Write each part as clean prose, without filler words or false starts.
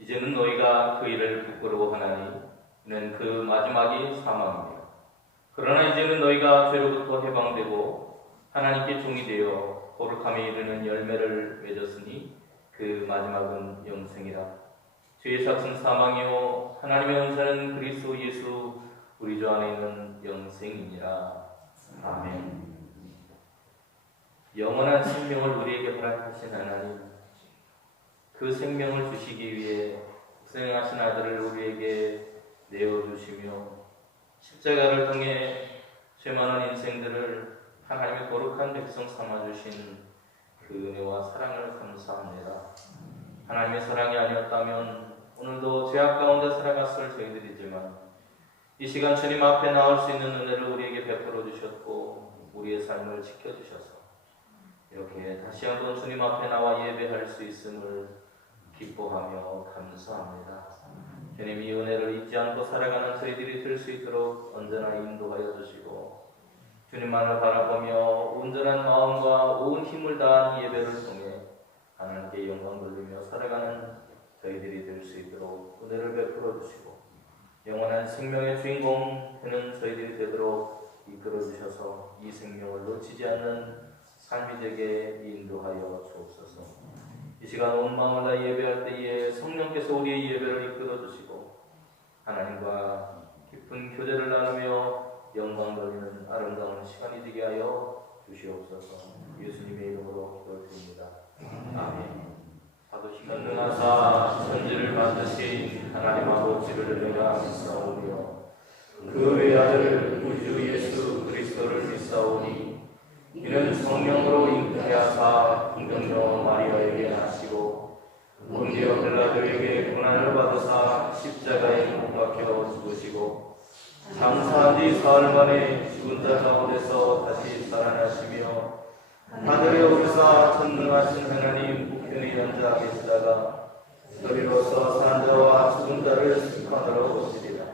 이제는 너희가 그 일을 부끄러워하나니 이는 그 마지막이 사망이며 그러나 이제는 너희가 죄로부터 해방되고 하나님께 종이 되어 거룩함에 이르는 열매를 맺었으니 그 마지막은 영생이라. 죄의 삭은 사망이요 하나님의 은사는 그리스도 예수 우리 주 안에 있는 영생이니라. 아멘. 영원한 생명을 우리에게 허락하신 하나님, 그 생명을 주시기 위해 고생하신 아들을 우리에게 내어주시며 십자가를 통해 죄 많은 인생들을 하나님의 거룩한 백성 삼아주신 그 은혜와 사랑을 감사합니다. 하나님의 사랑이 아니었다면 오늘도 죄악 가운데 살아갔을 저희들이지만 이 시간 주님 앞에 나올 수 있는 은혜를 우리에게 베풀어 주셨고 우리의 삶을 지켜주셔서 이렇게 다시 한번 주님 앞에 나와 예배할 수 있음을 기뻐하며 감사합니다. 주님 이 은혜를 잊지 않고 살아가는 저희들이 될 수 있도록 언제나 인도하여 주시고 주님만을 바라보며 온전한 마음과 온 힘을 다한 예배를 통해 하나님께 영광 돌리며 살아가는 저희들이 될 수 있도록 은혜를 베풀어 주시고 영원한 생명의 주인공 되는 저희들이 되도록 이끌어 주셔서 이 생명을 놓치지 않는 삶이 되게 인도하여 주옵소서. 이 시간 온 마음을 다 예배할 때에 성령께서 우리의 예배를 이끌어 주시고 하나님과 깊은 교제를 나누며 영광 돌리는 아름다운 시간이 되게 하여 주시옵소서. 예수님의 이름으로 기도드립니다. 아멘. 사도시간 능하사 천지를 만드신 하나님 아버지를 내가 믿사오며 그 외아들 우리 주 예수 그리스도를 믿사오니 이는 성령으로 잉태하사 공동여 마리아에게 나시고 본디오 빌라도에게 고난을 받으사 십자가에 못 박혀 죽으시고 장사한 뒤 사흘 만에 죽은 자 가운데서 다시 살아나시며 하늘에 오르사 전능하신 하나님 우편에 앉아 계시다가 저리로서 산 자와 죽은 자를 심판하러 오시리라.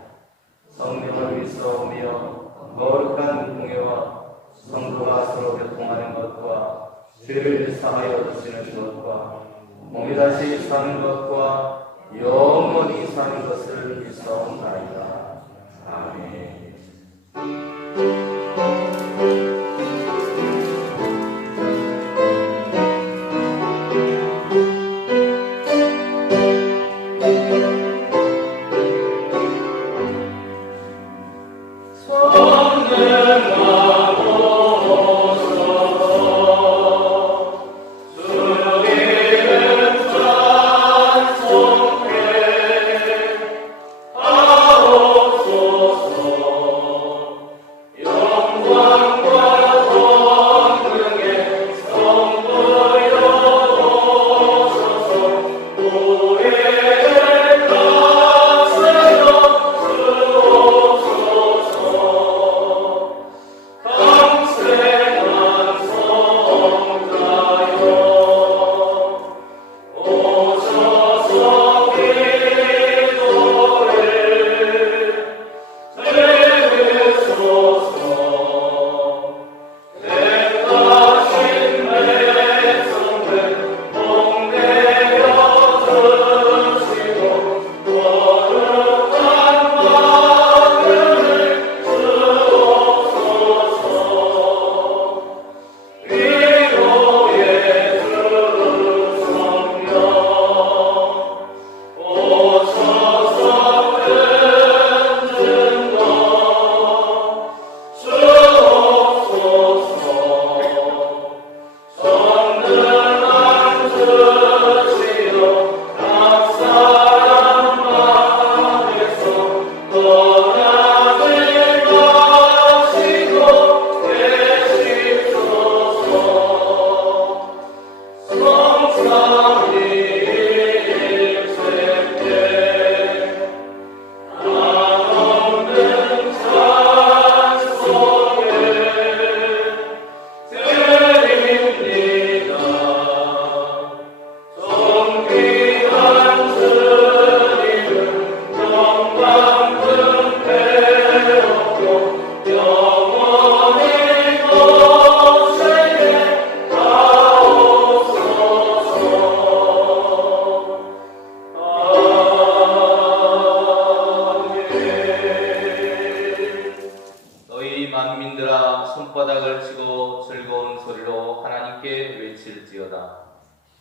성령을 믿사오며 거룩한 공예와 성도가 서로 교통하는 것과 죄를 사하여 주시는 것과 몸이 다시 사는 것과 영원히 사는 것을 믿사옵나이다. 아멘. Oh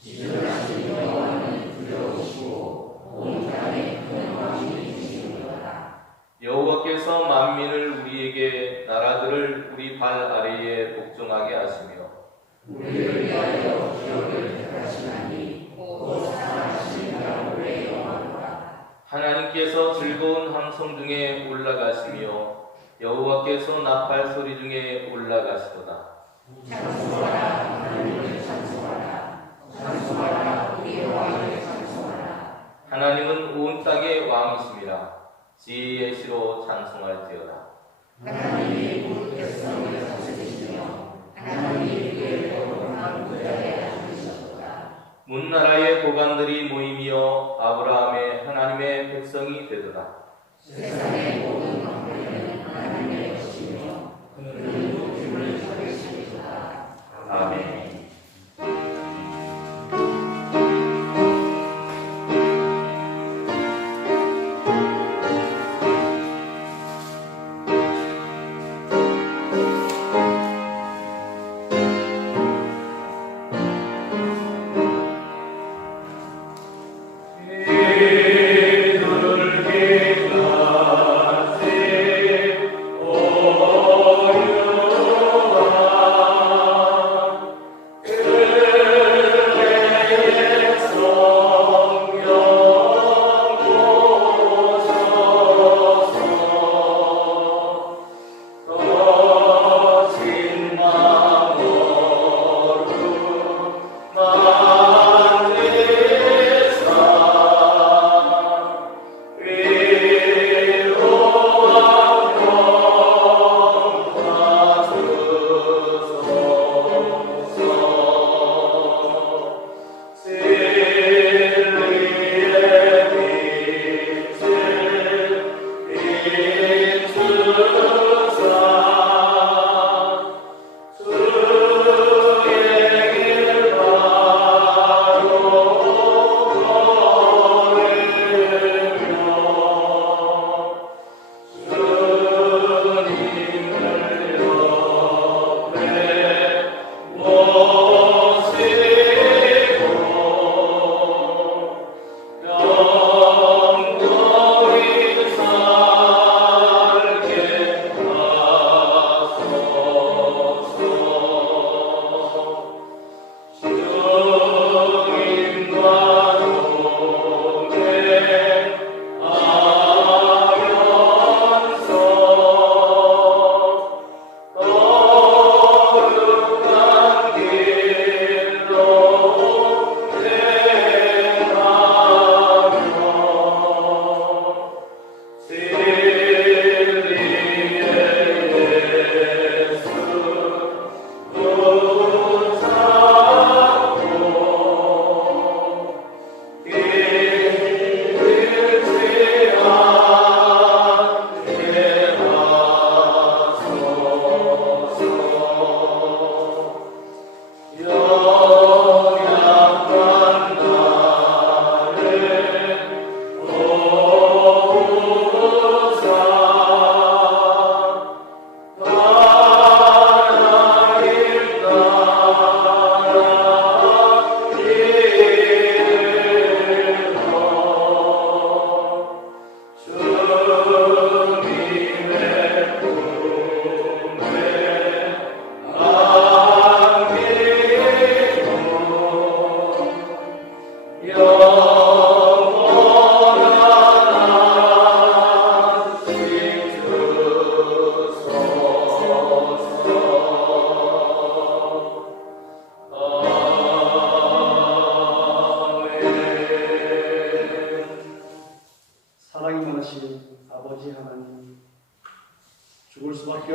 지존하신 여호와는 두려우시고 온 땅에 큰 왕이 되시리로다. 여호와께서 만민을 우리에게 나라들을 우리 발 아래에 복종하게 하시며 우리를 위하여 기업을 택하시나니 곧 사랑하신 야훼의 영광이라. 하나님께서 즐거운 함성 중에 올라가시며 여호와께서 나팔 소리 중에 올라가시도다. 찬송하라 하나님을 찬송하라. 찬송하라 우리의 왕을 찬송하라. 하나님은 온 땅의 왕이심이라. 지혜의 시로 찬송할지어다. 하나님이 곧 백성을 다스리시며 하나님이 그의 거룩한 보좌에 앉으셨도다. 문나라의 고관들이 모이며 아브라함의 하나님의 백성이 되도다. 세상의 모든 왕들은 하나님의 것이며 그는 높임을 받으시리로다. 아멘.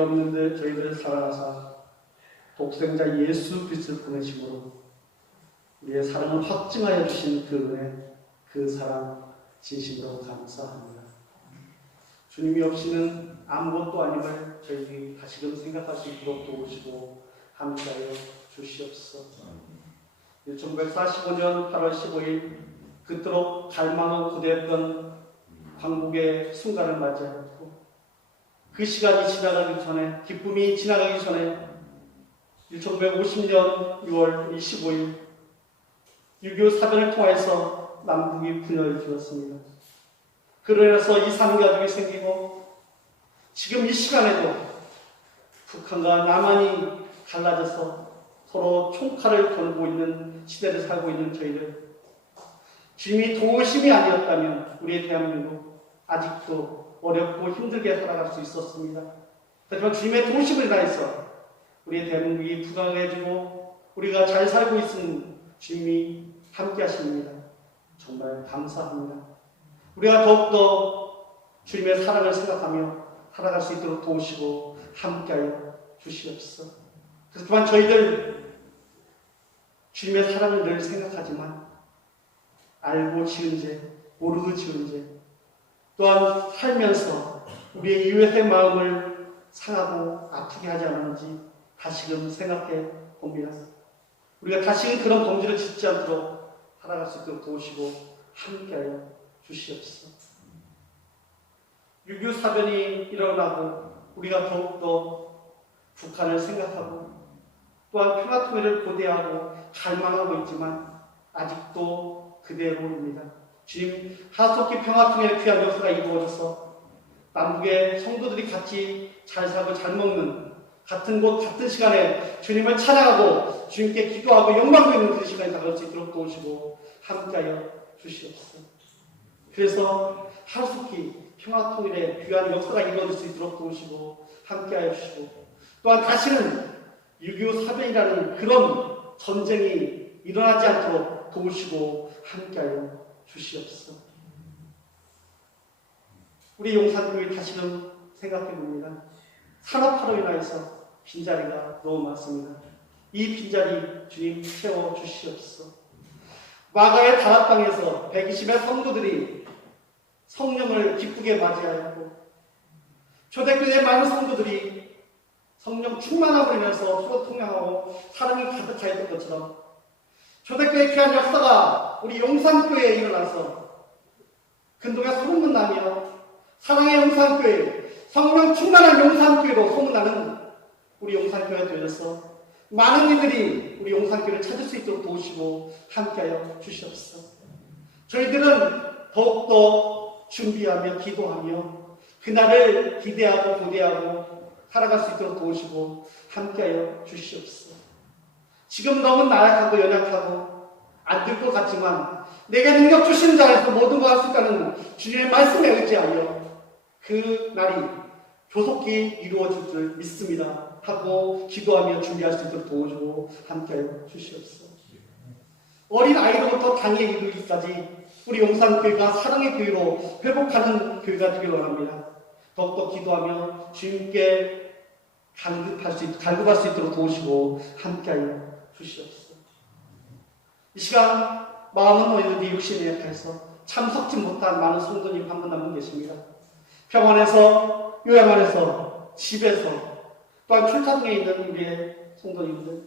없는데 저희들을 사랑하사 독생자 예수 그리스도를 보내심으로 우리의 사랑을 확증하여 주신 그 은혜, 그 사랑 진심으로 감사합니다. 주님이 없이는 아무것도 아님을 저희들이 다시금 생각할 수 있도록 도우시고 함께하여 주시옵소서. 1945년 8월 15일 그토록 갈망하고 고대했던 광복의 순간을 맞이하고 그 시간이 지나가기 전에, 기쁨이 지나가기 전에 1950년 6월 25일 6.25 사변을 통해서 남북이 분열되었습니다. 그로 인해서 이산가족이 생기고 지금 이 시간에도 북한과 남한이 갈라져서 서로 총칼을 걸고 있는 시대를 살고 있는 저희들, 주님이 도우심이 아니었다면 우리의 대한민국 아직도 어렵고 힘들게 살아갈 수 있었습니다. 하지만 주님의 도우심을 인하여서 우리의 대한민국이 부강해지고 우리가 잘 살고 있는 주님이 함께 하십니다. 정말 감사합니다. 우리가 더욱더 주님의 사랑을 생각하며 살아갈 수 있도록 도우시고 함께하여 주시옵소서. 그렇지만 저희들 주님의 사랑을 늘 생각하지만 알고 지은 죄, 모르고 지은 죄, 또한 살면서 우리의 이웃의 마음을 상하고 아프게 하지 않았는지 다시금 생각해 봅니다. 우리가 다시금 그런 범죄를 짓지 않도록 살아갈 수 있도록 도우시고 함께하여 주시옵소서. 6.25 사변이 일어나고 우리가 더욱더 북한을 생각하고 또한 평화통일을 고대하고 갈망하고 있지만 아직도 그대로입니다. 주님 하속기 평화통일의 귀한 역사가 이루어져서 남북의 성도들이 같이 잘 살고 잘 먹는 같은 곳 같은 시간에 주님을 찬양하고 주님께 기도하고 영광 드리는 그 시간이 다가올 수 있도록 도우시고 함께하여 주시옵소서. 그래서 하속기 평화통일의 귀한 역사가 이루어질 수 있도록 도우시고 함께하여 주시고 또한 다시는 6.25 사변이라는 그런 전쟁이 일어나지 않도록 도우시고 함께하여 주시옵소서. 우리 용산교회 다시금 생각해 봅니다. 산업화로 인하여서 빈자리가 너무 많습니다. 이 빈자리 주님 채워 주시옵소서. 마가의 다락방에서 120의 성도들이 성령을 기쁘게 맞이하였고 초대교회의 많은 성도들이 성령 충만함을 인해서 서로 통용하고 사랑이 가득하였던 것처럼 초대교회의 귀한 역사가 우리 용산교회에 일어나서 근동에 소문나며 사랑의 용산교회, 성령 충만한 용산교회로 소문나는 우리 용산교회가 되어서 많은 이들이 우리 용산교회를 찾을 수 있도록 도우시고 함께하여 주시옵소서. 저희들은 더욱더 준비하며 기도하며 그날을 기대하고 고대하고 살아갈 수 있도록 도우시고 함께하여 주시옵소서. 지금 너무 나약하고 연약하고 안 될 것 같지만 내게 능력 주시는 자에서 모든 걸 할 수 있다는 주님의 말씀에 의지하여 그 날이 조속히 이루어질 줄 믿습니다 하고 기도하며 준비할 수 있도록 도와주고 함께하여 주시옵소서. 어린 아이로부터 당에 이르기까지 우리 용산교회가 사랑의 교회로 회복하는 교회가 되길 원합니다. 더욱더 기도하며 주님께 갈급할 수 있도록 도우시고 함께하여 주시옵소서. 이 시간 마음은 너희들이 육신에 약해서 참석지 못한 많은 성도님 한 분 한 분 계십니다. 평안에서, 요양 안에서, 집에서, 또한 출장 중에 있는 우리의 성도님들,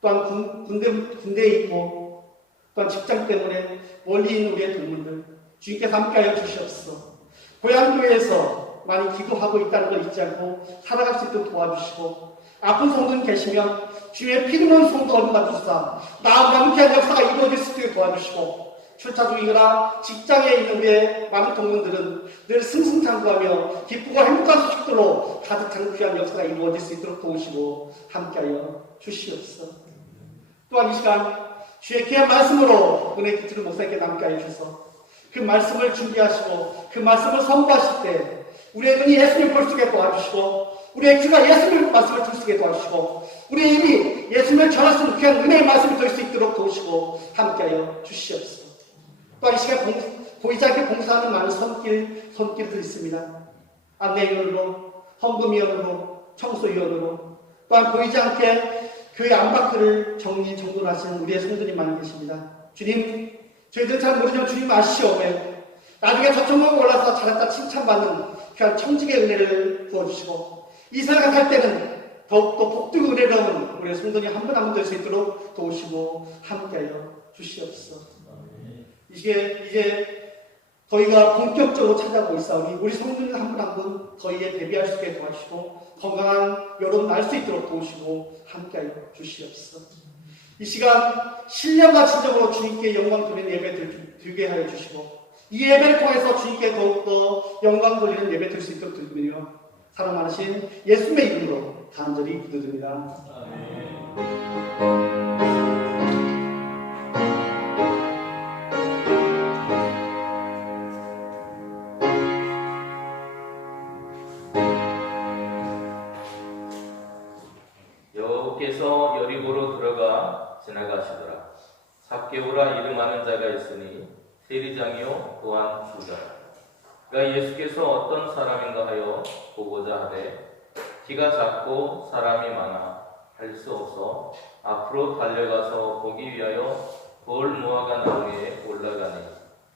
또한 군대에 있고, 또한 직장 때문에 멀리 있는 우리의 동문들, 주님께서 함께하여 주시옵소서. 고향교회에서 많이 기도하고 있다는 걸 잊지 않고 살아갈 수 있도록 도와주시고, 아픈 성도님 계시면 주의 피르몬 성도 얻는다 주시사 나와 명쾌한 역사가 이루어질 수 있도록 도와주시고, 출차 중이거나 직장에 있는 우리의 많은 동문들은 늘 승승장구하며 기쁘고 행복한 소식들로 가득한 귀한 역사가 이루어질 수 있도록 도우시고 함께하여 주시옵소서. 또한 이 시간 주의 귀한 말씀으로 은혜 깃들은 목사님께 남게 하여 주셔서 그 말씀을 준비하시고 그 말씀을 선포하실 때 우리의 눈이 예수님을 볼 수 있게 도와주시고 우리의 귀가 예수님의 말씀을 들을 수 있게 도와주시고 우리의 입이 예수님을 전할 수 있는 귀한 은혜의 말씀을 들을 수 있도록 도우시고 함께하여 주시옵소서. 또한 이 시간 보이지 않게 봉사하는 많은 손길들이 있습니다. 안내위원으로, 헌금위원으로, 청소위원으로, 또한 보이지 않게 교회 안팎을 정돈하시는 우리의 성도님 많이 계십니다. 주님, 저희들 잘 모르지만 주님 아시오매 나중에 저천국에 올라서 잘했다 칭찬받는 귀한 청직의 은혜를 부어주시고 이 세상에 살 때는 더욱더 복되고 은혜로운 우리의 성도님 한 분 한 분 될 수 있도록 도우시고 함께하여 주시옵소서. 이제 저희가 본격적으로 찾아오고 있사오니 우리 성도님 한 분 한 분 저희에 대비할 수 있게 도와주시고 건강한 여름 날 수 있도록 도우시고 함께하여 주시옵소서. 이 시간 신령과 진정으로 주님께 영광 돌리는 예배 드리게 하여 주시고 이 예배를 통해서 주님께 더욱더 영광 돌리는 예배 드릴 수 있도록 드리며 사랑 많으신 예수님의 이름으로 간절히 기도드립니다. 여호께서 여리고로 들어가 지나가시더라. 삭개오라 이름하는 자가 있으니 세리장이요 또한 부자라. 그가 예수께서 어떤 사람인가 하여 보고자 하되 키가 작고 사람이 많아 할 수 없어 앞으로 달려가서 보기 위하여 돌 무화과 나무에 올라가니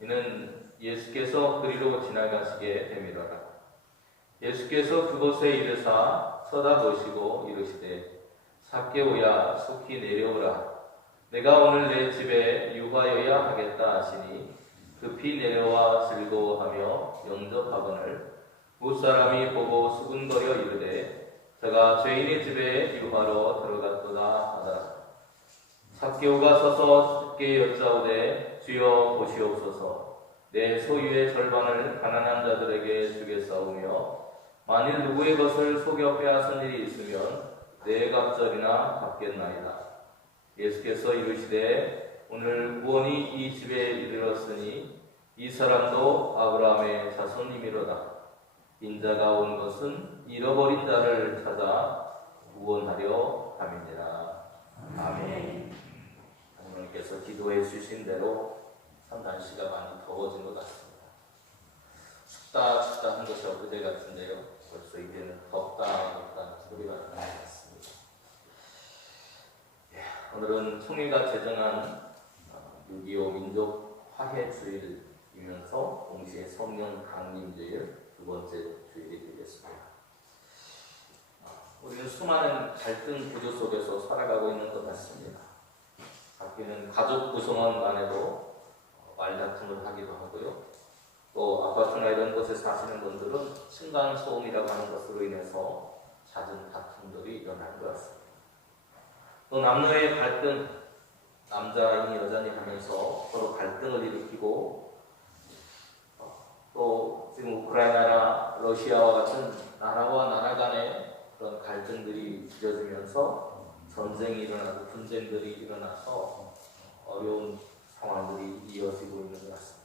이는 예수께서 그리로 지나가시게 되밀어라. 예수께서 그곳에 이르사 쳐다보시고 이르시되 삭개오야 속히 내려오라. 내가 오늘 내 집에 유하여야 하겠다 하시니 급히 내려와 즐거워하며 영접하거늘 무사람이 보고 수군거려 이르되 저가 죄인의 집에 유하러 들어갔도다 하더라. 삭개오가 서서 주께 여짜오되 주여 보시옵소서. 내 소유의 절반을 가난한 자들에게 주겠사오며 만일 누구의 것을 속여 빼앗은 일이 있으면 네 갑절이나 갚겠나이다. 예수께서 이르시되 오늘 구원이 이 집에 이르렀으니 이 사람도 아브라함의 자손이미로다. 인자가 온 것은 잃어버린 자를 찾아 구원하려 함이니라. 아멘. 하나님께서 기도해 주신 대로 참 날씨가 많이 더워진 것 같습니다. 춥다 한 것이 엊그제 같은데요. 벌써 이제는 덥다는 소리가 나는 것 같습니다. 오늘은 총회가 제정한 6.25 민족 화해 주일이면서 동시에 성령 강림주일 두 번째 주일이 되겠습니다. 우리는 수많은 갈등 구조 속에서 살아가고 있는 것 같습니다. 바뀌는 가족 구성원 간에도 말다툼을 하기도 하고요. 또 아파트나 이런 곳에 사시는 분들은 층간소음이라고 하는 것으로 인해서 잦은 다툼들이 일어나는 것 같습니다. 또 남녀의 갈등, 남자니 여자니 하면서 서로 갈등을 일으키고 또 지금 우크라이나나 러시아와 같은 나라와 나라 간의 그런 갈등들이 빚어지면서 전쟁이 일어나고 분쟁들이 일어나서 어려운 상황들이 이어지고 있는 것 같습니다.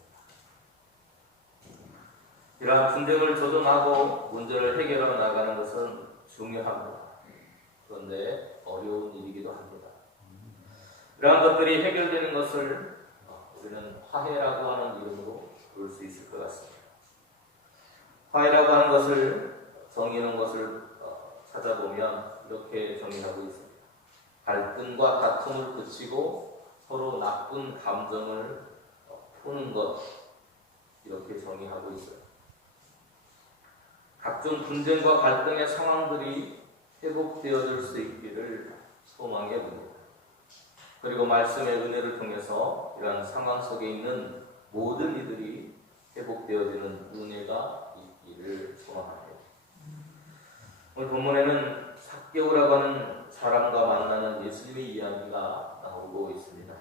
이러한 분쟁을 조정하고 문제를 해결하러 나가는 것은 중요합니다. 그런데 어려운 일이기도 합니다. 이러한 것들이 해결되는 것을 우리는 화해라고 하는 이름으로 부를 수 있을 것 같습니다. 화해라고 하는 것을 정의하는 것을 찾아보면 이렇게 정의하고 있습니다. 갈등과 다툼을 그치고 서로 나쁜 감정을 푸는 것, 이렇게 정의하고 있어요. 각종 분쟁과 갈등의 상황들이 회복되어질 수 있기를 소망해 봅니다. 그리고 말씀의 은혜를 통해서 이러한 상황 속에 있는 모든 이들이 회복되어지는 은혜가 있기를 소망합니다. 오늘 본문에는 삭개오라고 하는 사람과 만나는 예수님의 이야기가 나오고 있습니다.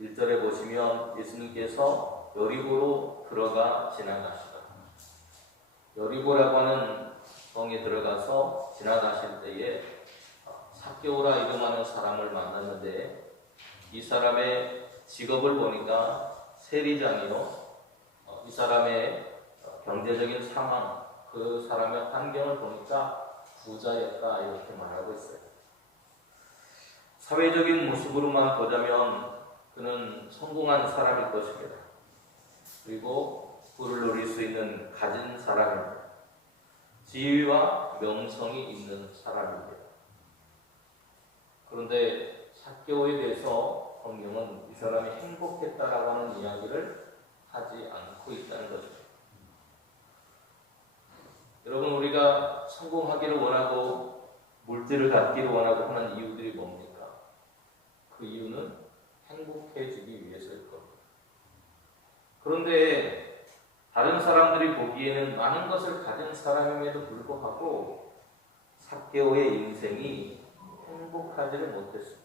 1절에 보시면 예수님께서 여리고로 들어가 지나가시다. 여리고라고 하는 성에 들어가서 지나가실 때에 삭개오라 이름하는 사람을 만났는데 이 사람의 직업을 보니까 세리장이요. 이 사람의 경제적인 상황, 그 사람의 환경을 보니까 부자였다 이렇게 말하고 있어요. 사회적인 모습으로만 보자면 그는 성공한 사람일 것입니다. 그리고 부를 누릴 수 있는 가진 사람입니다. 지위와 명성이 있는 사람입니다. 그런데 삭개오에 대해서 성경은 이 사람이 행복했다라고 하는 이야기를 하지 않고 있다는 것입니다. 여러분, 우리가 성공하기를 원하고 물질을 갖기를 원하고 하는 이유들이 뭡니까? 그 이유는 행복해지기 위해서일 겁니다. 그런데 다른 사람들이 보기에는 많은 것을 가진 사람임에도 불구하고 삭개오의 인생이 행복하지를 못했습니다.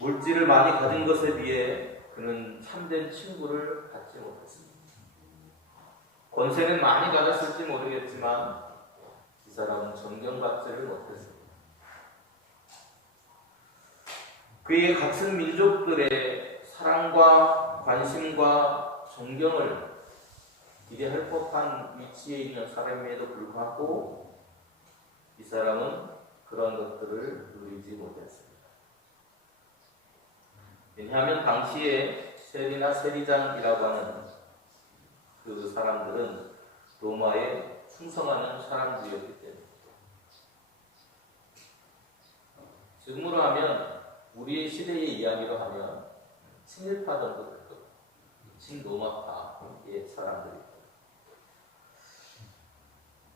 물질을 많이 가진 것에 비해 그는 참된 친구를 갖지 못했습니다. 권세는 많이 가졌을지 모르겠지만 이 사람은 존경받지를 못했습니다. 그에게 같은 민족들의 사랑과 관심과 존경을 기대할 법한 위치에 있는 사람임에도 불구하고 이 사람은 그런 것들을 누리지 못했습니다. 왜냐하면 당시에 세리나 세리장이라고 하는 그 사람들은 로마에 충성하는 사람들이었기 때문에 지금으로 하면 우리의 시대의 이야기로 하면 친일파 정도 될 겁니다. 친로마파의 사람들이.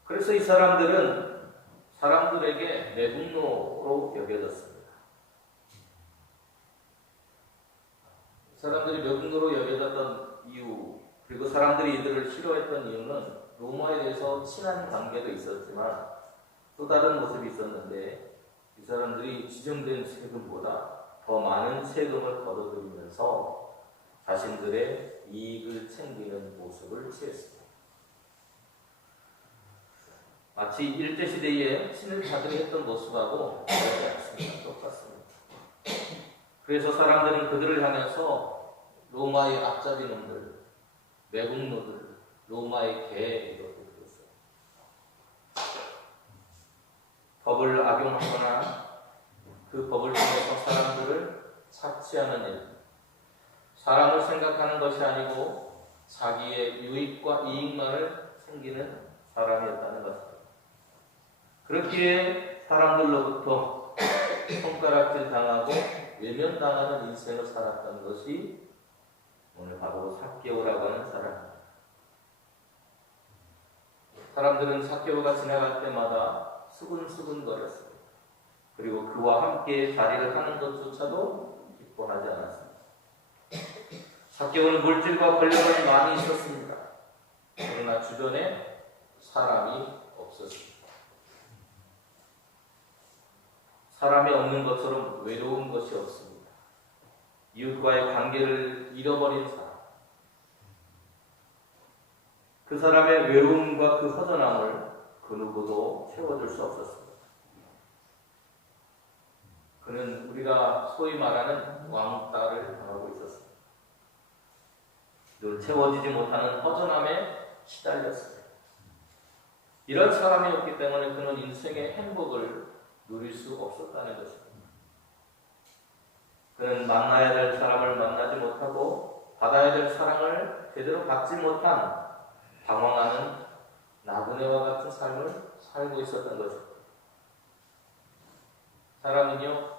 그래서 이 사람들은 사람들에게 매국노로 여겨졌습니다. 사람들이 매국노로 여겨졌던 이유, 그리고 사람들이 이들을 싫어했던 이유는 로마에 대해서 친한 관계도 있었지만 또 다른 모습이 있었는데 이 사람들이 지정된 세금보다 더 많은 세금을 걷어들이면서 자신들의 이익을 챙기는 모습을 취했습니다. 마치 일제시대에 친일파들이 했던 모습하고 다르지 않습니다. 똑같습니다. 그래서 사람들은 그들을 향해서 로마의 앞잡이 놈들, 매국노들, 로마의 개 이렇게 불렀어요. 법을 악용하거나 그 법을 통해서 사람들을 착취하는 일, 사람을 생각하는 것이 아니고 자기의 유익과 이익만을 챙기는 사람이었다는 것입니다. 그렇기에 사람들로부터 손가락질 당하고 외면당하는 인생을 살았던 것이 오늘 바로 삭개오라고 하는 사람입니다. 사람들은 삭개오가 지나갈 때마다 수근수근거렸습니다. 그리고 그와 함께 자리를 하는 것조차도 기뻐하지 않았습니다. 삭개오는 물질과 권력이 많이 있었습니다. 그러나 주변에 사람이 없었습니다. 사람이 없는 것처럼 외로운 것이 없습니다. 이웃과의 관계를 잃어버린 사람. 그 사람의 외로움과 그 허전함을 그 누구도 채워줄 수 없었습니다. 그는 우리가 소위 말하는 왕따를 당하고 있었습니다. 늘 채워지지 못하는 허전함에 시달렸습니다. 이런 사람이었기 때문에 그는 인생의 행복을 누릴 수 없었다는 것입니다. 그는 만나야 될 사람을 만나지 못하고 받아야 될 사랑을 제대로 받지 못한 방황하는 나그네와 같은 삶을 살고 있었던 것입니다. 사람은요,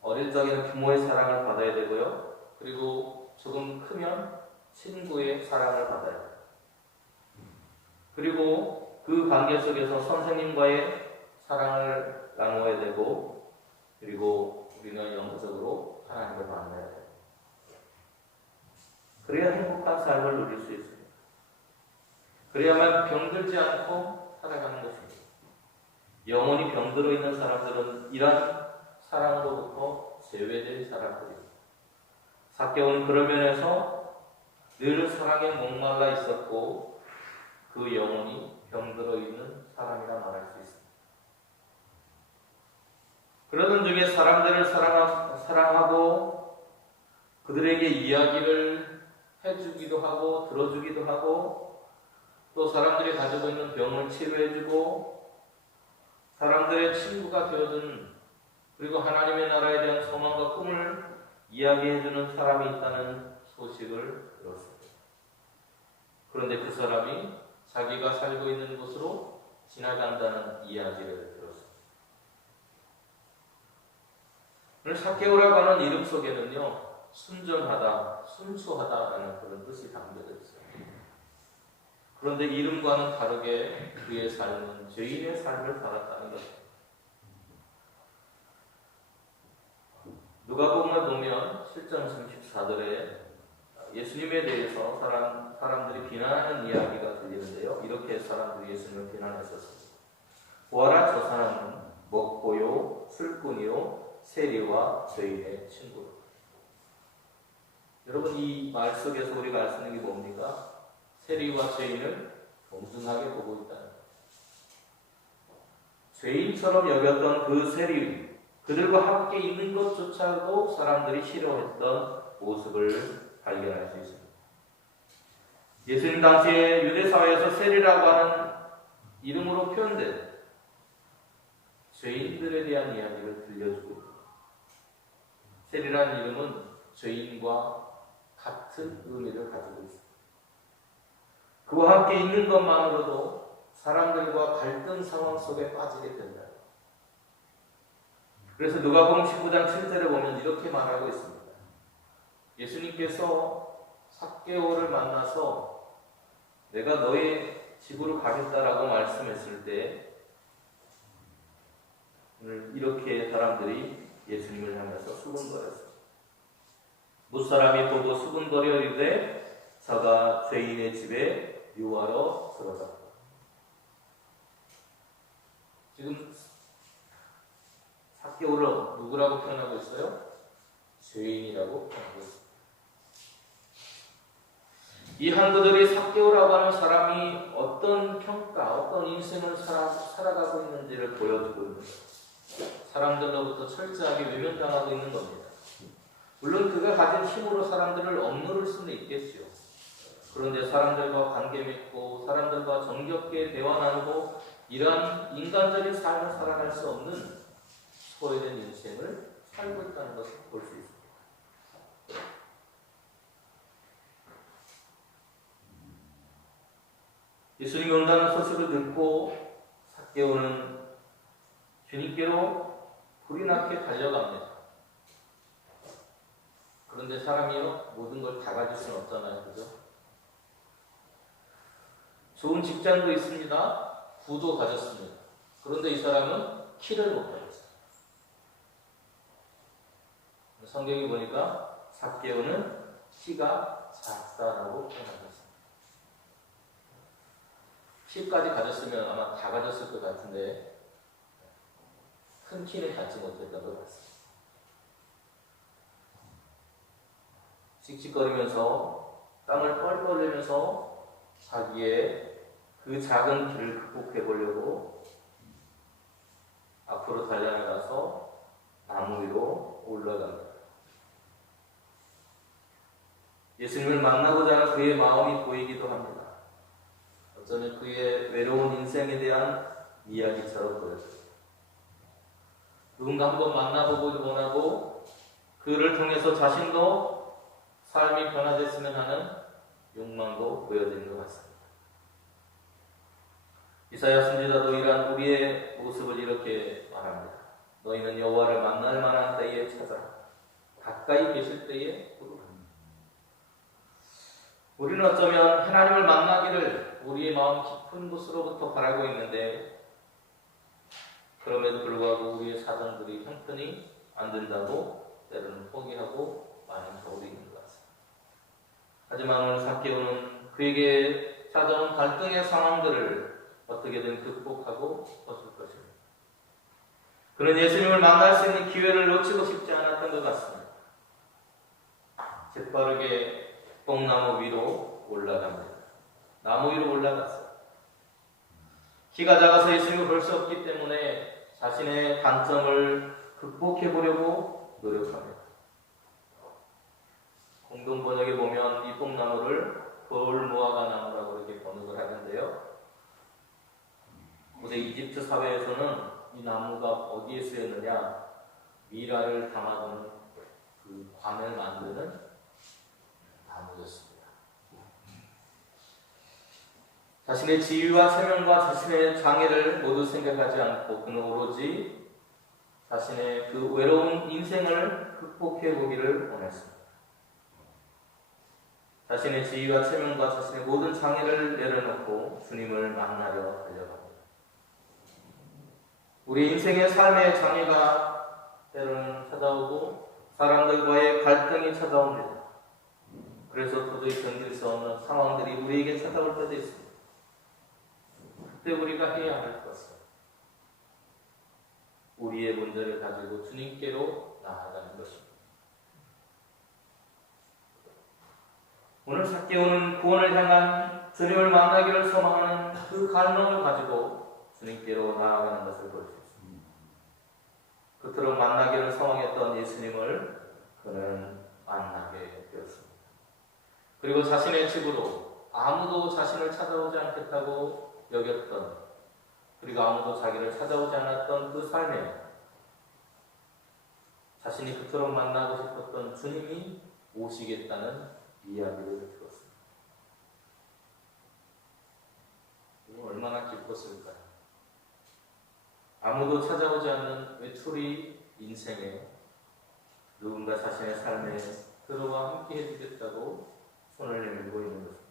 어릴 적에는 부모의 사랑을 받아야 되고요, 그리고 조금 크면 친구의 사랑을 받아야 돼요. 그리고 그 관계 속에서 선생님과의 사랑을 나누어야 되고, 그리고 우리는 영적으로 하나님을 만나야 돼요. 그래야 행복한 삶을 누릴 수 있습니다. 그래야만 병들지 않고 살아가는 것입니다. 영원히 병들어 있는 사람들은 이러한 사랑으로부터 제외된 사람들입니다. 삭개오는 그런 면에서 늘 사랑에 목말라 있었고 그 영혼이 병들어 있는 사람이라 말할 수 있습니다. 그러던 중에 사람들을 사랑하고 그들에게 이야기를 해주기도 하고 들어주기도 하고 또 사람들이 가지고 있는 병을 치료해주고 사람들의 친구가 되어준 그리고 하나님의 나라에 대한 소망과 꿈을 이야기해주는 사람이 있다는 소식을 들었습니다. 그런데 그 사람이 자기가 살고 있는 곳으로 지나간다는 이야기를 들었습니다. 오늘 삭개오라고 하는 이름 속에는요, 순전하다, 순수하다라는 그런 뜻이 담겨져 있어요. 그런데 이름과는 다르게 그의 삶은 죄인의 삶을 살았다는 것입니다. 누가복음에 보면 7장 34절에 예수님에 대해서 사람들이 비난하는 이야기가 들리는데요. 이렇게 사람들이 예수님을 비난했었습니다. 보아라, 저 사람은 먹보요, 술꾼이요, 세리와 죄인의 친구로. 여러분, 이 말 속에서 우리가 알 수 있는 게 뭡니까? 세리와 죄인을 동등하게 보고 있다는 것. 죄인처럼 여겼던 그 세리, 그들과 함께 있는 것조차도 사람들이 싫어했던 모습을 발견할 수 있습니다. 예수님 당시에 유대사회에서 세리라고 하는 이름으로 표현된 죄인들에 대한 이야기를 들려주고 있습니다. 세리라는 이름은 죄인과 같은 의미를 가지고 있습니다. 그와 함께 있는 것만으로도 사람들과 갈등 상황 속에 빠지게 된다. 그래서 누가복음 19장 7절에 보면 이렇게 말하고 있습니다. 예수님께서 삭개오를 만나서 내가 너의 집으로 가겠다라고 말씀했을 때 이렇게 사람들이 예수님을 향해서 수군거렸습니다. 무사람이 보고 수군거려 이르되 저가 죄인의 집에 유하러 들어갔다. 지금 삭개오를 누구라고 표현하고 있어요? 죄인이라고 표현하고 있습니다. 이 한그들이 삭개오라고 하는 사람이 어떤 평가, 어떤 인생을 살아가고 있는지를 보여주고 있는 거예요. 사람들로부터 철저하게 외면당하고 있는 겁니다. 물론 그가 가진 힘으로 사람들을 억누를 수는 있겠죠. 그런데 사람들과 관계 맺고 사람들과 정겹게 대화 나누고 이러한 인간적인 삶을 살아갈 수 없는 소외된 인생을 살고 있다는 것을 볼 수 있습니다. 예수님이 온다는 소식을 듣고 삭개오는 주님께로 불이 나게 달려갑니다. 그런데 사람이요, 모든 걸 다 가질 수는 없잖아요. 그죠? 좋은 직장도 있습니다. 부도 가졌습니다. 그런데 이 사람은 키를 못 가졌어요. 성경이 보니까 삭개오는 키가 작다라고 표현하셨습니다. 키까지 가졌으면 아마 다 가졌을 것 같은데 큰 키는 갖지 못했던 것 같습니다. 씩씩거리면서 땀을 뻘뻘 흘리면서 자기의 그 작은 길을 극복해 보려고 앞으로 달려나가서 나무 위로 올라갑니다. 예수님을 만나고자 하는 그의 마음이 보이기도 합니다. 어쩌면 그의 외로운 인생에 대한 이야기처럼 보였습니다. 누군가 한번 만나보고 원하고 그를 통해서 자신도 삶이 변화됐으면 하는 욕망도 보여지는 것 같습니다. 이사야 선지자도 이러한 우리의 모습을 이렇게 말합니다. 너희는 여호와를 만날 만한 때에 찾아라. 가까이 계실 때에 부르라. 우리는 어쩌면 하나님을 만나기를 우리의 마음 깊은 곳으로부터 바라고 있는데 그럼에도 불구하고 우리의 사정들이 형편이 안 된다고 때로는 포기하고 많이 가고 있는 것 같습니다. 하지만 오늘 삭개오는 그에게 찾아온 갈등의 상황들을 어떻게든 극복하고 벗을 것입니다. 그는 예수님을 만날 수 있는 기회를 놓치고 싶지 않았던 것 같습니다. 재빠르게 뽕나무 위로 올라갑니다. 나무 위로 올라갔어요. 키가 작아서 예수님을 볼 수 없기 때문에 자신의 단점을 극복해 보려고 노력합니다. 공동 번역에 보면 이 뽕나무를 돌무화과 나무라고 이렇게 번역을 하는데요. 고대 이집트 사회에서는 이 나무가 어디에 쓰였느냐? 미라를 담아두는 그 관을 만드는 나무였습니다. 자신의 지위와 체면과 자신의 장애를 모두 생각하지 않고 그는 오로지 자신의 그 외로운 인생을 극복해 보기를 원했습니다. 자신의 지위와 체면과 자신의 모든 장애를 내려놓고 주님을 만나려 달려갑니다. 우리 인생의 삶의 장애가 때로는 찾아오고 사람들과의 갈등이 찾아옵니다. 그래서 도저히 견딜 수 없는 상황들이 우리에게 찾아올 때도 있습니다. 그때 우리가 해야 할 것은 우리의 문제를 가지고 주님께로 나아가는 것입니다. 오늘 삭개오는 구원을 향한 주님을 만나기를 소망하는 그 갈망을 가지고 주님께로 나아가는 것을 볼 수 있습니다. 그토록 만나기를 소망했던 예수님을 그는 만나게 되었습니다. 그리고 자신의 집으로 아무도 자신을 찾아오지 않겠다고 여겼던, 그리고 아무도 자기를 찾아오지 않았던 그 삶에 자신이 그토록 만나고 싶었던 주님이 오시겠다는 이야기를 들었습니다. 얼마나 기뻤을까요? 아무도 찾아오지 않는 외톨이 인생에 누군가 자신의 삶에 그로와 함께 해주겠다고 손을 내밀고 있는 것입니다.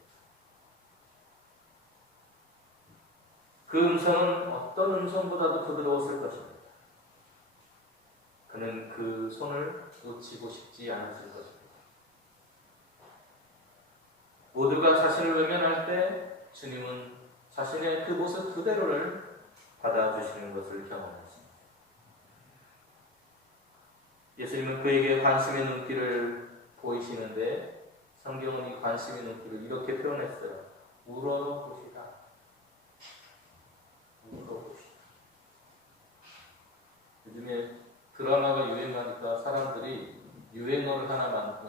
그 음성은 어떤 음성보다도 부드러웠을 것입니다. 그는 그 손을 놓치고 싶지 않았을 것입니다. 모두가 자신을 외면할 때 주님은 자신의 그 모습 그대로를 받아주시는 것을 경험했습니다. 예수님은 그에게 관심의 눈길을 보이시는데 성경은 이 관심의 눈길을 이렇게 표현했어요. 우러러보시다. 우러러보시다. 요즘에 드라마가 유행하니까 사람들이 유행어를 하나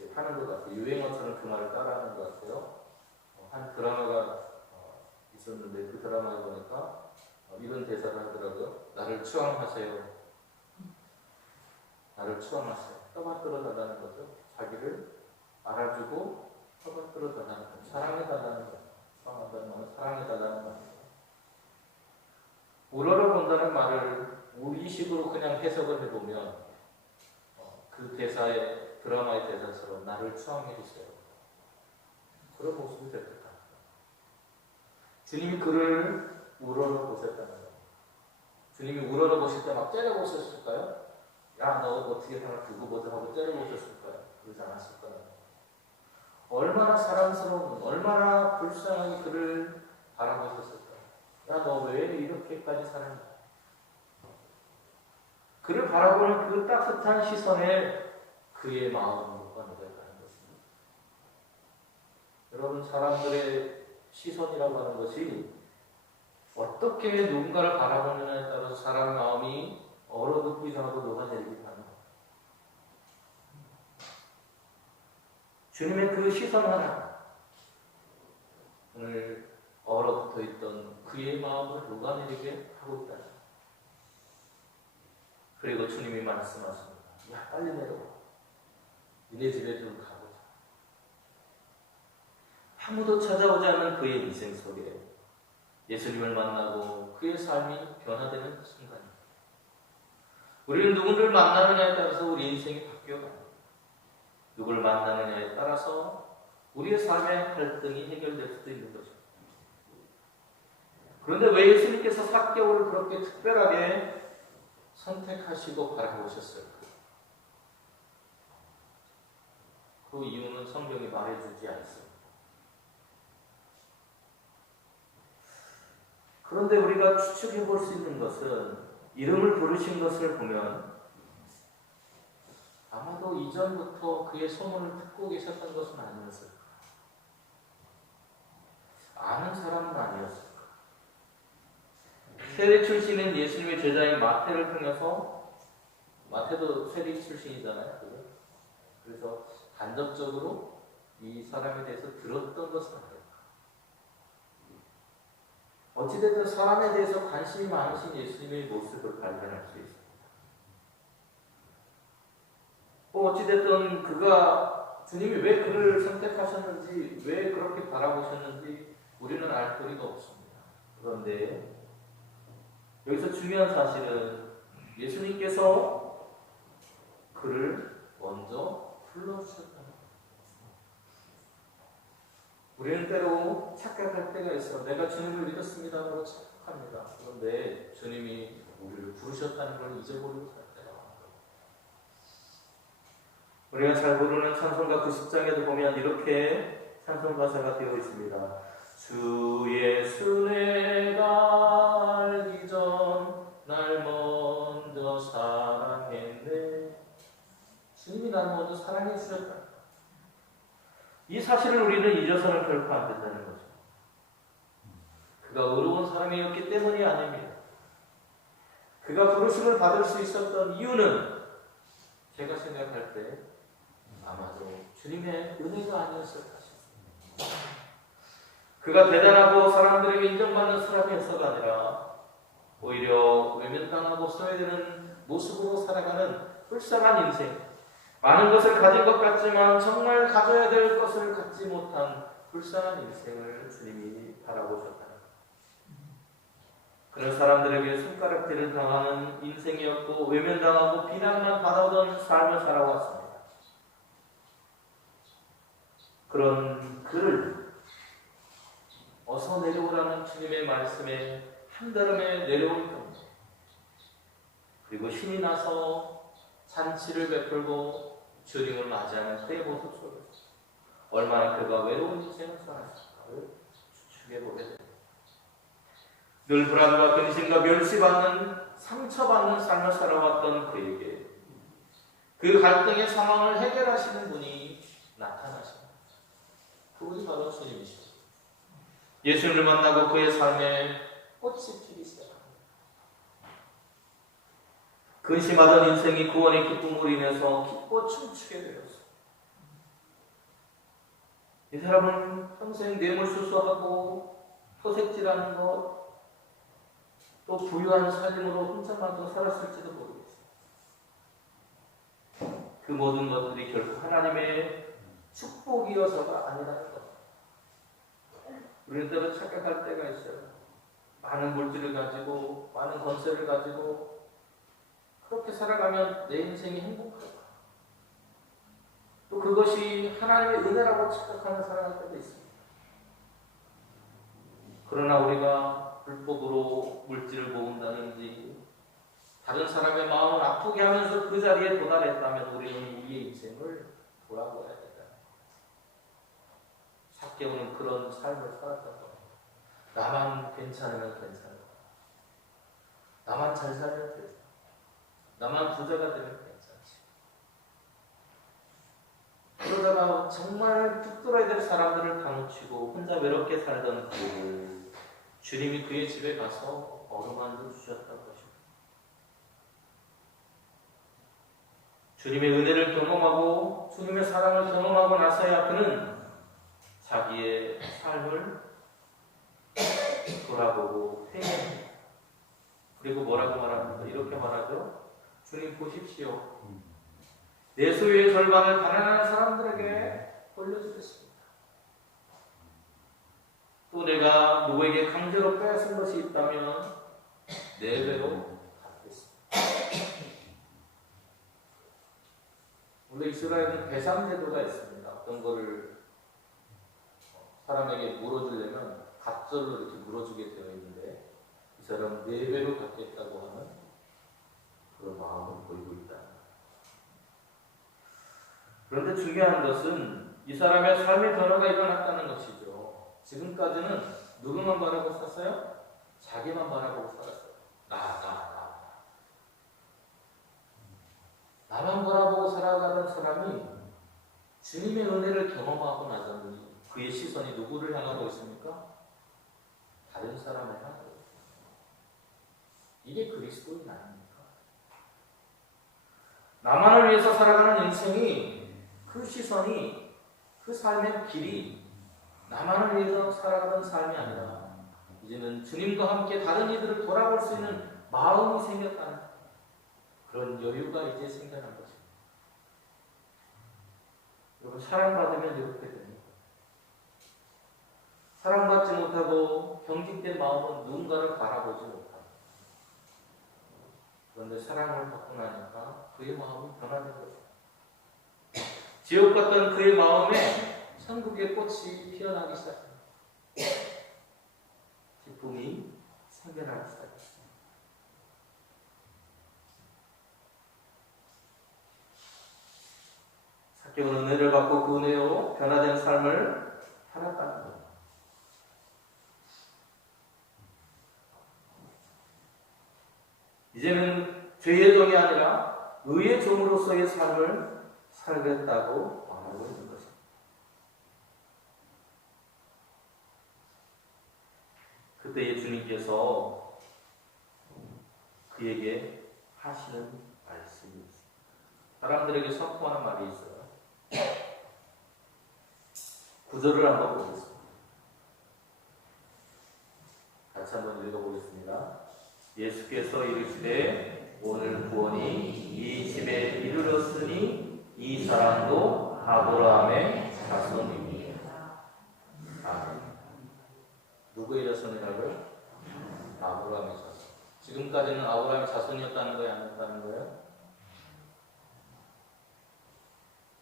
이렇게 하는 것 같아요. 유행어처럼 그 말을 따라하는 것 같아요. 한 드라마가 있었는데 그 드라마에 보니까 이런 대사를 하더라고요. 나를 추앙하세요. 나를 추앙하세요. 떠받들어 달라는 거죠. 자기를 알아주고 떠받들어 달라는 거죠. 사랑해 달라는 거죠. 추앙한다는 말은 사랑해 달라는 거죠. 우러러 본다는 말을 우리식으로 그냥 해석을 해보면 그 대사의 드라마의 대사처럼 나를 추앙해 주세요. 그런 모습이 될 것 같아요. 주님이 그를 우러러 보셨다는 거예요. 주님이 우러러 보실 때 막 째려보셨을까요? 야, 너 어떻게 살아? 그거보다 하고 째려보셨을까요? 그러지 않았을 거예요. 얼마나 사랑스러운, 얼마나 불쌍하게 그를 바라보셨을까요? 야, 너 왜 이렇게까지 사랑해? 그를 바라보는 그 따뜻한 시선에 그의 마음과 녹아가는 것입니다. 여러분, 사람들의 시선이라고 하는 것이 어떻게 누군가를 바라보느냐에 따라서 사람 마음이 얼어붙기도 하고 녹아내리기도 하는 것. 주님의 그 시선 하나, 오늘 얼어붙어 있던 그의 마음을 녹아내리게 하고 있다. 그리고 주님이 말씀하십니다. 야, 빨리 내려와. 니네 집에 좀 가보자. 아무도 찾아오지 않는 그의 인생 속에 예수님을 만나고 그의 삶이 변화되는 순간입니다. 우리는 누구를 만나느냐에 따라서 우리 인생이 바뀌어갑니다. 누구를 만나느냐에 따라서 우리의 삶의 갈등이 해결될 수도 있는 거죠. 그런데 왜 예수님께서 삭개오를 그렇게 특별하게 선택하시고 바라보셨을까? 그 이유는 성경이 말해주지 않습니다. 그런데 우리가 추측해 볼 수 있는 것은 이름을 부르신 것을 보면 아마도 이전부터 그의 소문을 듣고 계셨던 것은 아니었을까? 아는 사람은 아니었을까? 세리 출신인 예수님의 제자인 마태를 통해서, 마태도 세리 출신이잖아요. 그래서 간접적으로 이 사람에 대해서 들었던 것은 아닐까? 어찌됐든 사람에 대해서 관심이 많으신 예수님의 모습을 발견할 수 있습니다. 어찌됐든 그가, 주님이 왜 그를 선택하셨는지, 왜 그렇게 바라보셨는지 우리는 알 도리가 없습니다. 그런데 여기서 중요한 사실은 예수님께서 그를 먼저 불러주셨다는 거예요. 우리는 때로 착각할 때가 있어요. 내가 주님을 믿었습니다라고 착각합니다. 그런데 주님이 우리를 부르셨다는 걸 잊어버리고 살 때가 많아요. 우리가 잘 모르는 찬송가 90장에도 보면 이렇게 찬송 가사가 되어 있습니다. 주 예수 내가 알기 전 날 그분이 나를 먼저 사랑해 주셨다. 이 사실을 우리는 잊어서는 결코 안 된다는 거죠. 그가 의로운 사람이었기 때문이 아닙니다. 그가 부르심을 받을 수 있었던 이유는 제가 생각할 때 아마도 주님의 은혜가 아니었을까 싶습니다. 그가 대단하고 사람들에게 인정받는 사람이어서가 아니라 오히려 외면당하고 소외되는 모습으로 살아가는 불쌍한 인생, 많은 것을 가진 것 같지만 정말 가져야 될 것을 갖지 못한 불쌍한 인생을 주님이 바라보셨다. 그런 사람들에게 손가락질을 당하는 인생이었고 외면당하고 비난만 받아오던 삶을 살아왔습니다. 그런 그를 어서 내려오라는 주님의 말씀에 한달음에 내려올 겁니다. 그리고 신이 나서 잔치를 베풀고 주님을 맞이하는 그의 모습 속에서 얼마나 그가 외로운 인생을 살았을까를 추측해 보게 됩니다. 늘 불안과 근심과 멸시받는 상처받는 삶을 살아왔던 그에게 그 갈등의 상황을 해결하시는 분이 나타나십니다. 그분이 바로 주님이시죠. 예수님을 만나고 그의 삶에 꽃이 피기 시작합니다. 근심하던 인생이 구원의 기쁨으로 인해서 기뻐 춤추게 되었습니다. 이 사람은 평생 뇌물수수하고 토색질하는 것, 또 부유한 삶으로 혼자만도 살았을지도 모르겠어요. 그 모든 것들이 결국 하나님의 축복이어서가 아니라는 것. 우리는 때로 착각할 때가 있어요. 많은 물질을 가지고, 많은 건설을 가지고 그렇게 살아가면 내 인생이 행복할까? 또 그것이 하나님의 은혜라고 착각하는 사람들도 있습니다. 그러나 우리가 불법으로 물질을 모은다든지 다른 사람의 마음을 아프게 하면서 그 자리에 도달했다면 우리는 우리의 인생을 돌아보아야 된다. 삭개오는 그런 삶을 살았던 겁니다. 나만 괜찮으면 괜찮아. 나만 잘 살면 되지. 나만 부자가 되면 괜찮지. 그러다가 정말 붙들어야 될 사람들을 다 놓치고 혼자 외롭게 살던 그를 주님이 그의 집에 가서 어루만져 주셨던 것입니다. 주님의 은혜를 경험하고 주님의 사랑을 경험하고 나서야 그는 자기의 삶을 돌아보고 회개합니다. 그리고 뭐라고 말합니까? 이렇게 말하죠. 주님 보십시오. 내 소유의 절반을 가난한 사람들에게 돌려주겠습니다. 또 내가 누구에게 강제로 빼앗은 것이 있다면 4배로 갚겠습니다. 원래 이스라엘은 배상제도가 있습니다. 어떤 거를 사람에게 물어주려면 갑절로 이렇게 물어주게 되어 있는데 이 사람은 4배로 갚겠다고 하는 그런 마음을 보이고 있다. 그런데 중요한 것은 이 사람의 삶의 변화가 일어났다는 것이죠. 지금까지는 누구만 바라보고 살았어요? 자기만 바라보고 살았어요. 나만 바라보고 살아가던 사람이 주님의 은혜를 경험하고 나서는 그의 시선이 누구를 향하고 있습니까? 다른 사람을 향하고 있습니다. 이게 그리스도인 아닙니까? 나만을 위해서 살아가는 인생이 그 시선이 그 삶의 길이 나만을 위해서 살아가는 삶이 아니라 이제는 주님과 함께 다른 이들을 돌아볼 수 있는 마음이 생겼다는 그런 여유가 이제 생겨난 것입니다. 여러분 사랑받으면 이렇게 됩니다. 사랑받지 못하고 경직된 마음은 누군가를 바라보지 못합니다. 그런데 사랑을 받고 나니까 그의 마음이 변화된 거죠. 지옥 같던 그의 마음에 천국의 꽃이 피어나기 시작합니다. 기쁨이 생겨나기 시작했습니다. 삭개오는 은혜를 받고 그 은혜로 변화된 삶을 살았다는 것. 이제는 죄의 종이 아니라 의의 종으로서의 삶을 살겠다고 말하고 있는 것입니다. 그때 주님께서 그에게 하시는 말씀이 있습니다. 사람들에게 선포하는 말이 있어요. 구절을 한번 보겠습니다. 같이 한번 읽어보겠습니다. 예수께서 이르시되 오늘 구원이 이 집에 이르렀으니 이 사람도 아브라함의 자손입니다. 아멘. 누구의 자손이라고요? 아브라함의 자손. 지금까지는 아브라함의 자손이었다는 거예요? 아니었다는 거예요?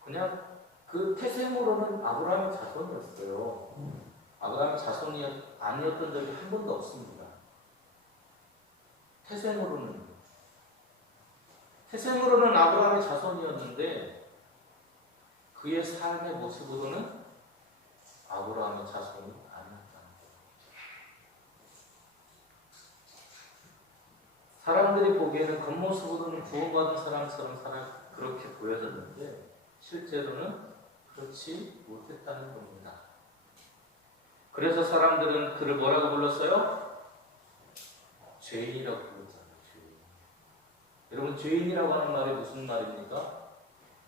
그냥 그 태생으로는 아브라함의 자손이었어요. 아브라함의 자손이 아니었던 적이 한 번도 없습니다. 태생으로는 아브라함의 자손이었는데 그의 삶의 모습으로는 아브라함의 자손이 아니었다는 거예요. 사람들이 보기에는 겉모습으로는 구원받은 사람처럼 그렇게 보여졌는데 실제로는 그렇지 못했다는 겁니다. 그래서 사람들은 그를 뭐라고 불렀어요? 죄인이라고 불렀잖아요. 죄인. 여러분, 죄인이라고 하는 말이 무슨 말입니까?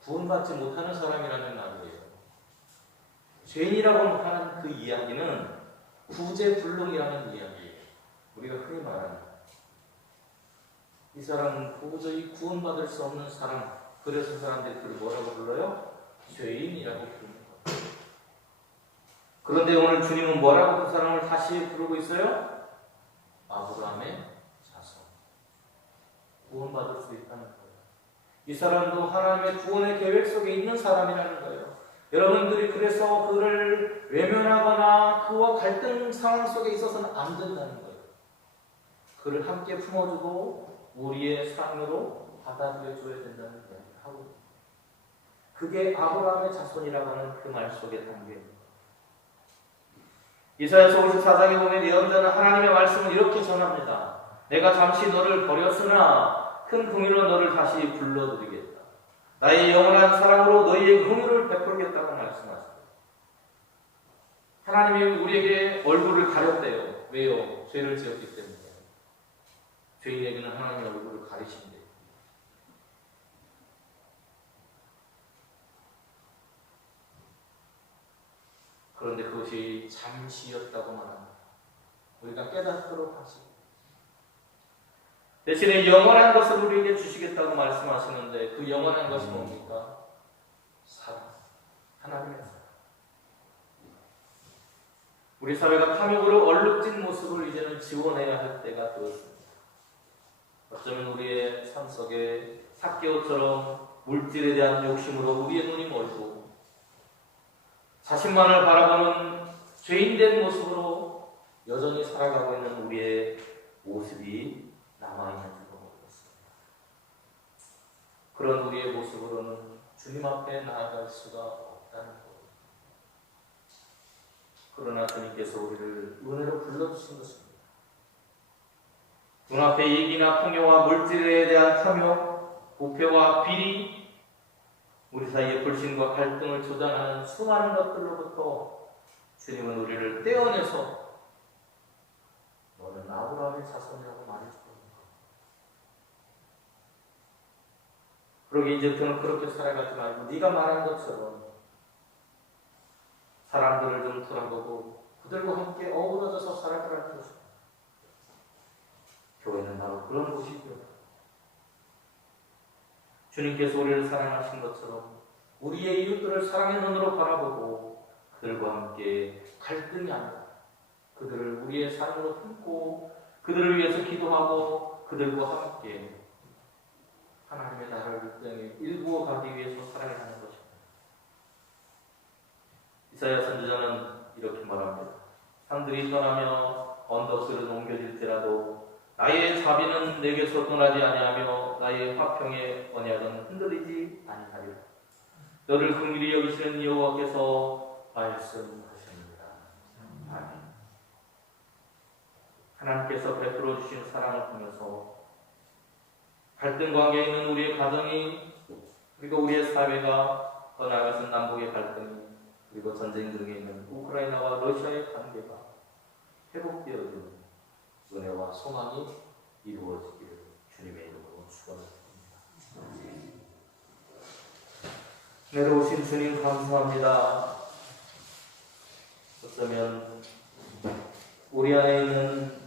구원받지 못하는 사람이라는 말이에요. 죄인이라고 하는 그 이야기는 구제불능이라는 이야기예요. 우리가 흔히 말하는 이 사람은 도저히 구원받을 수 없는 사람. 그래서 사람들이 그를 뭐라고 불러요? 죄인이라고 부르는 거예요. 그런데 오늘 주님은 뭐라고 그 사람을 다시 부르고 있어요? 아브라함의 자손. 구원받을 수 있다는 거예요. 이 사람도 하나님의 구원의 계획 속에 있는 사람이라는 거예요. 여러분들이 그래서 그를 외면하거나 그와 갈등 상황 속에 있어서는 안 된다는 거예요. 그를 함께 품어주고 우리의 삶으로 받아들여줘야 된다는 이야기를 하고 있습니다. 그게 아브라함의 자손이라고 하는 그 말 속에 담겨있는 거예요. 이사야서 54장에 보면 예언자는 하나님의 말씀을 이렇게 전합니다. 내가 잠시 너를 버렸으나 큰 긍휼로 너를 다시 불러드리겠다. 나의 영원한 사랑으로 너희의 긍휼을 베풀겠다고 말씀하십니다. 하나님이 우리에게 얼굴을 가렸대요. 왜요? 죄를 지었기 때문에. 죄인에게는 하나님의 얼굴을 가리신대요. 그런데 그것이 잠시였다고 말합니다. 우리가 깨닫도록 하시고 대신에 영원한 것을 우리에게 주시겠다고 말씀하시는데 그 영원한 것이 뭡니까? 사랑. 하나님의 사랑. 우리 사회가 탐욕으로 얼룩진 모습을 이제는 지워내야 할 때가 되었습니다. 어쩌면 우리의 삶 속에 삭개오처럼 물질에 대한 욕심으로 우리의 눈이 멀고 자신만을 바라보는 죄인된 모습으로 여전히 살아가고 있는 우리의 모습이 남아있는지도 모르겠습니다. 그런 우리의 모습으로는 주님 앞에 나아갈 수가 없다는 것. 그러나 주님께서 우리를 은혜로 불러주신 것입니다. 눈앞의 이익이나 풍요와 물질에 대한 탐욕, 부패와 비리, 우리 사이의 불신과 갈등을 조장하는 수많은 것들로부터 주님은 우리를 떼어내서 너는 아브라함의 자손이라고 말해주는 거예요. 그러기 이제부터는 그렇게 살아가지 말고 네가 말한 것처럼 사람들을 좀 돌아보고 그들과 함께 어우러져서 살아가라는 것입니다. 교회는 바로 그런 곳이죠. 주님께서 우리를 사랑하신 것처럼 우리의 이웃들을 사랑의 눈으로 바라보고 그들과 함께 갈등이 아니라 그들을 우리의 삶으로 품고 그들을 위해서 기도하고 그들과 함께 하나님의 나라를 이 땅에 일구어 가기 위해서 살아야 하는 것입니다. 이사야 선지자는 이렇게 말합니다. 산들이 떠나며 언덕들은 옮겨질지라도 나의 자비는 내게서 떠나지 아니하며 나의 화평의 언약은 흔들리지 아니하리라. 너를 긍휼히 여기시는 여호와께서 말씀하십니다. 아멘. 하나님께서 베풀어 주신 사랑을 보면서 갈등 관계에 있는 우리의 가정이 그리고 우리의 사회가 더 나아가서 남북의 갈등이 그리고 전쟁 중에 있는 우크라이나와 러시아의 관계가 회복되어지는 은혜와 소망이 이루어지기를 주님의 이름으로 축원합니다. 내려오신 주님 감사합니다. 어쩌면 우리 안에 있는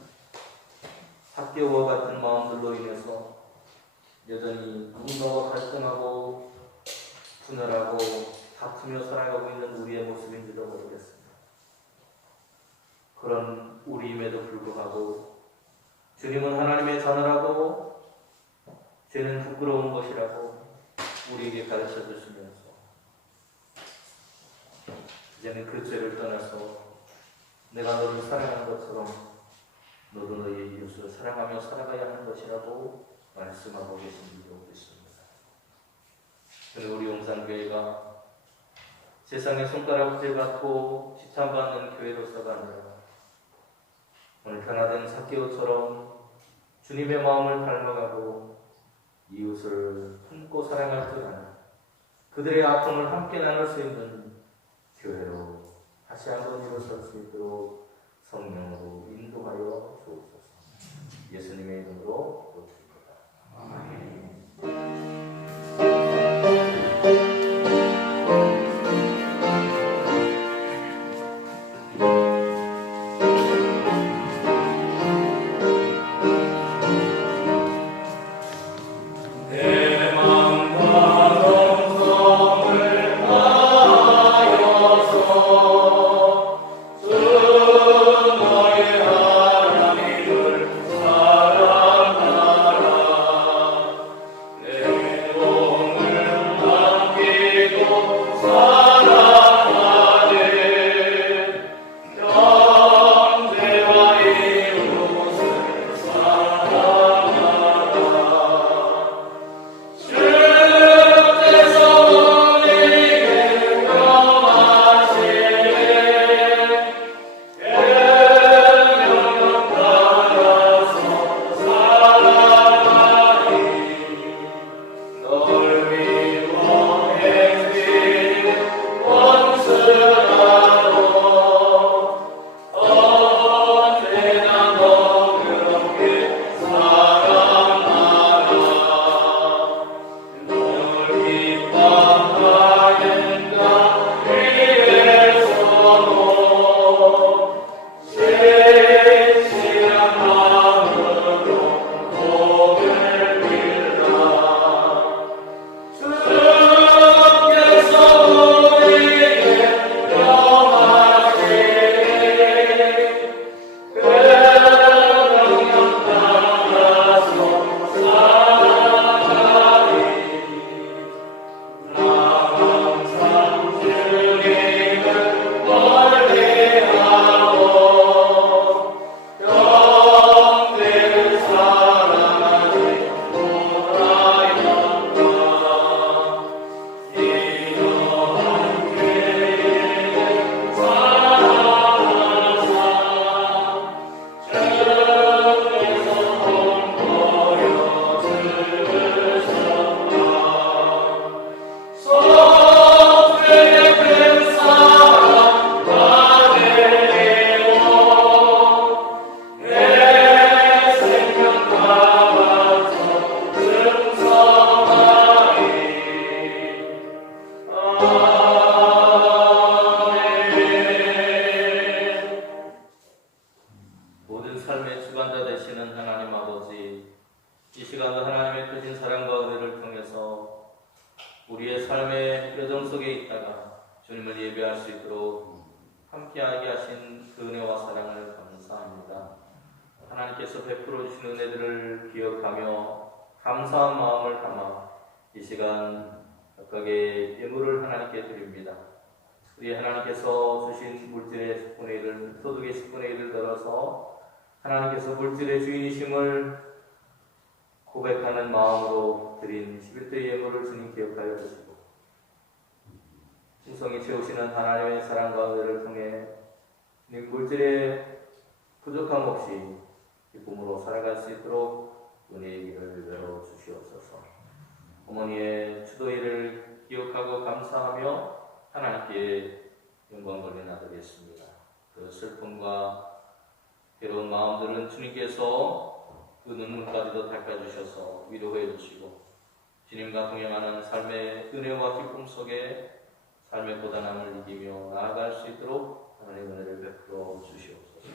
학교와 같은 마음들로 인해서 여전히 누군가와 갈등하고 분열하고 다투며 살아가고 있는 우리의 모습인지도 모르겠습니다. 그런 우리임에도 불구하고 주님은 하나님의 자녀라고 죄는 부끄러운 것이라고 우리에게 가르쳐 주시면서 이제는 그 죄를 떠나서 내가 너를 사랑하는 것처럼 너도 너의 이웃을 사랑하며 살아가야 하는 것이라고 말씀하고 계신 줄로 믿습니다. 저는 우리 용산교회가 세상의 손가락질 받고 지탄받는 교회로서가 아니라 오늘 변화된 삭개오처럼 주님의 마음을 닮아가고 이웃을 품고 사랑할 줄 아는 그들의 아픔을 함께 나눌 수 있는 교회로 다시 한번 일어설 수 있도록 성령으로 인도하여 주옵소서. 예수님의 이름으로 기도드립니다. 아멘. 하나님께서 베풀어 주신 은혜들을 기억하며 감사한 마음을 담아 이 시간 각각의 예물을 하나님께 드립니다. 우리 하나님께서 주신 물질의 10분의 1을 소득의 10분의 1을 들어서 하나님께서 물질의 주인이심을 고백하는 마음으로 드린 11도의 예물을 주님 기억하여 주시고 풍성히 채우시는 하나님의 사랑과 은혜를 통해 물질의 부족함 없이 기쁨으로 살아갈 수 있도록 은혜의 길을 열어 주시옵소서. 어머니의 주도일을 기억하고 감사하며 하나님께 영광 돌려 나가겠습니다. 그 슬픔과 괴로운 마음들은 주님께서 그 눈물까지도 닦아주셔서 위로해 주시고 주님과 동행하는 삶의 은혜와 기쁨 속에 삶의 고단함을 이기며 나아갈 수 있도록 하나님의 은혜를 베풀어 주시옵소서.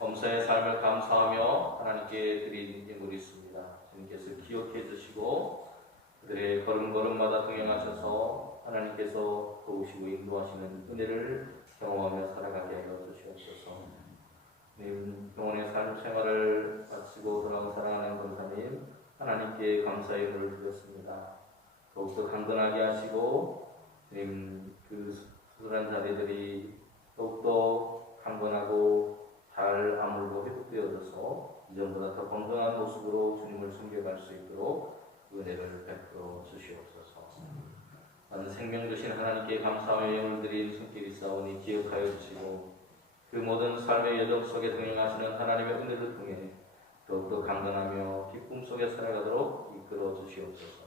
범사의 삶을 감사하며 하나님께 드린 예물이 있습니다. 주님께서 기억해 주시고 그들의 걸음걸음마다 동행하셔서 하나님께서 도우시고 인도하시는 은혜를 경험하며 살아가게 하여 주시옵소서. 영혼의 삶 생활을 마치고 돌아온 사랑하는 권사님, 하나님께 감사의 예물을 드렸습니다. 더욱더 강건하게 하시고 그 수술한 자리들이 더욱더 강건하고 잘 아물고 회복되어져서 이전보다 더 건강한 모습으로 주님을 섬겨갈 수 있도록 은혜를 베풀어 주시옵소서. 나는 생명 주신 하나님께 감사하며 예물 드린 손길이 싸우니 기억하여 주시고 그 모든 삶의 여정 속에 동행하시는 하나님의 은혜를 통해 더욱더 강건하며 기쁨 속에 살아가도록 이끌어 주시옵소서.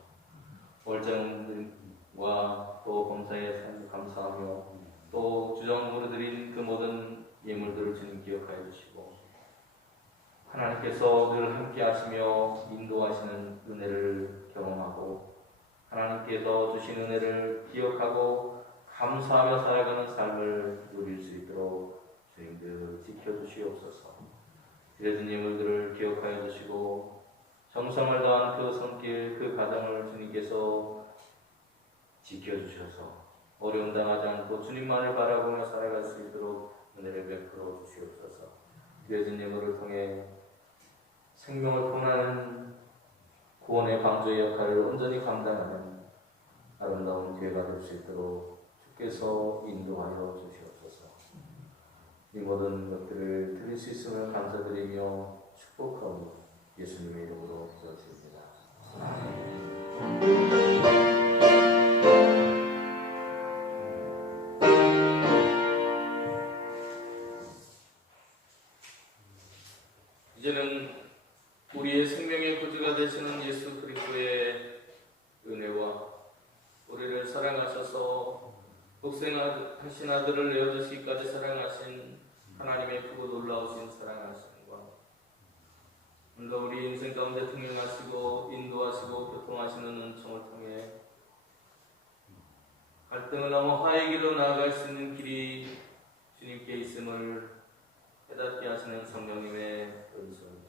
월장과 또 범사의 삶을 감사하며 또 주정으로 드린 그 모든 예물들을 주님 기억하여 주시고 하나님께서 늘 함께 하시며 인도하시는 은혜를 경험하고 하나님께서 주신 은혜를 기억하고 감사하며 살아가는 삶을 누릴 수 있도록 주님들 지켜주시옵소서. 드려진 예물들을 기억하여 주시고 정성을 다한 그 손길, 그 가정을 주님께서 지켜주셔서 어려움 당하지 않고 주님만을 바라보며 살아갈 수 있도록 은혜를 베풀어 주시옵소서. 드려진 예물을 통해 생명을 구원하는 구원의 방주의 역할을 온전히 감당하는 아름다운 기회가 될 수 있도록 주께서 인도하여 주시옵소서. 이 모든 것들을 드릴 수 있음을 감사드리며 축복하고 예수님의 이름으로 기도드립니다. 이제는 우리의 생명의 구주가 되시는 예수 그리스도의 은혜와 우리를 사랑하셔서 독생하신 아들을 내어주시기까지 사랑하신 하나님의 크고 놀라우신 사랑하심과 오늘도 우리 인생 가운데 통행하시고 인도하시고 교통하시는 은총을 통해 갈등을 넘어 화해의 길로 나아갈 수 있는 길이 주님께 있음을 깨닫게 하시는 성령님의 은총,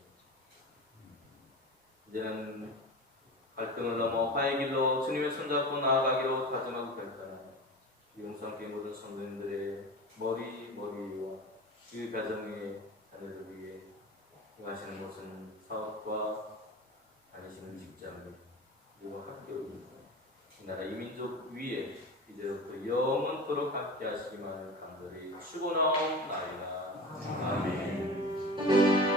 이제는 갈등을 넘어 화해의 길로 주님의 손잡고 나아가기로 다짐하고 결단하는 용서함께 모든 성도님들의 머리와 그 가정의 자녀를 위해 행하시는 것은 사업과 다니시는 직장 그리고 학교입니다. 이 나라 이 민족 위에 이제부터 영원토록 함께 하시기만을 간절히 축원하옵나이다. 아멘.